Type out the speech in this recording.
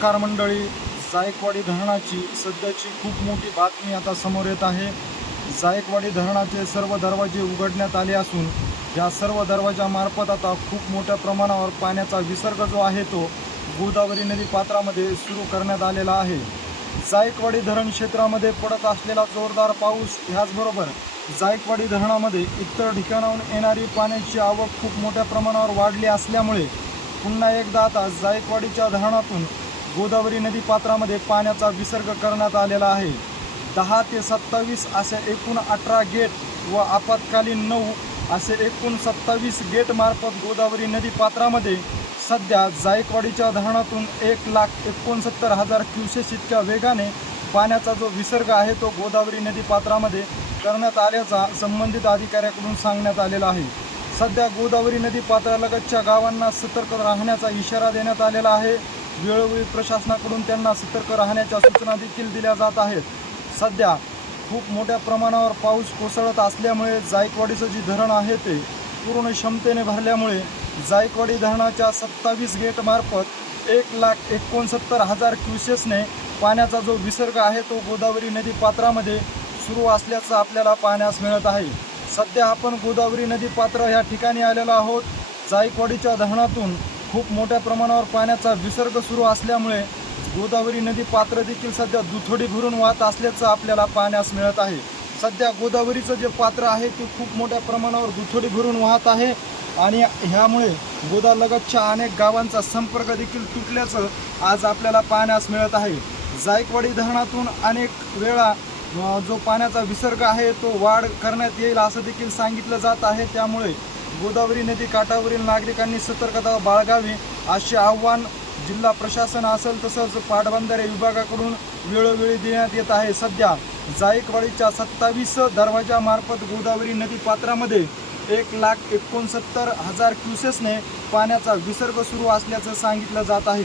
Car मंडळी. जायकवाडी धरणाची सध्याची खूप मोठी बातमी आता समोर येत आहे. जायकवाडी धरणाचे सर्व दरवाजे उघडण्यात आले असून या सर्व दरवाजामार्फत आता खूप मोठ्या प्रमाणावर पाण्याचा विसर्ग जो आहे तो गोदावरी नदी पात्रामध्ये सुरू करण्यात आलेला आहे. जायकवाडी धरण क्षेत्रामध्ये पडत असलेला जोरदार पाऊस ह्याचबरोबर जायकवाडी धरणामध्ये इतर ठिकाणाहून येणारी पाण्याची आवक खूप मोठ्या प्रमाणावर वाढली असल्यामुळे पुन्हा एकदा आता जायकवाडीच्या धरणातून गोदावरी नदी पात्रामध्ये पाण्याचा विसर्ग करण्यात आलेला आहे. दहा ते सत्तावीस असे एकूण अठरा गेट व आपत्कालीन नऊ असे एकूण सत्तावीस गेटमार्फत गोदावरी नदी पात्रामध्ये सध्या जायकवाडीच्या धरणातून एक लाख एकोणसत्तर हजार क्युसेस इतक्या वेगाने पाण्याचा जो विसर्ग आहे तो गोदावरी नदी पात्रामध्ये करण्यात आल्याचा संबंधित अधिकाऱ्याकडून सांगण्यात आलेला आहे. सध्या गोदावरी नदी पात्रालगतच्या गावांना सतर्क राहण्याचा इशारा देण्यात आलेला आहे. वेळोवेळी प्रशासनाकडून त्यांना सतर्क राहण्याच्या सूचना देखील दिल्या जात आहेत. सध्या खूप मोठ्या प्रमाणावर पाऊस कोसळत असल्यामुळे जायकवाडीचं जे धरण आहे ते पूर्ण क्षमतेने भरल्यामुळे जायकवाडी धरणाच्या सत्तावीस गेटमार्फत एक लाख एकोणसत्तर हजार क्युसेसने पाण्याचा जो विसर्ग आहे तो गोदावरी नदी पात्रामध्ये सुरू असल्याचं आपल्याला पाहण्यास मिळत आहे. सध्या आपण गोदावरी नदी पात्र ह्या ठिकाणी आलेलो आहोत. जायकवाडीच्या धरणातून खूप मोठ्या प्रमाणावर पाण्याचा विसर्ग सुरू असल्यामुळे गोदावरी नदी पात्र देखील सध्या दुथडी भरून वाहत असल्याचं आपल्याला पाहण्यास मिळत आहे. सध्या गोदावरीचं जे पात्र आहे ते खूप मोठ्या प्रमाणावर दुथडी भरून वाहत आहे आणि ह्यामुळे गोदालगतच्या अनेक गावांचा संपर्क देखील तुटल्याचं आज आपल्याला पाहण्यास मिळत आहे. जायकवाडी धरणातून अनेक वेळा जो पाण्याचा विसर्ग आहे तो वाढ करण्यात येईल असं देखील सांगितलं जात आहे. त्यामुळे गोदावरी नदी काठावरील नागरिकांनी सतर्कता बाळगावी असे आव्हान जिल्हा प्रशासन असेल तसंच पाटबंधारे विभागाकडून वेळोवेळी देण्यात येत आहे. सध्या जायकवाडीच्या सत्तावीस दरवाजामार्फत गोदावरी नदी पात्रामध्ये एक लाख एकोणसत्तर हजार क्युसेसने पाण्याचा विसर्ग सुरू असल्याचं सांगितलं जात आहे.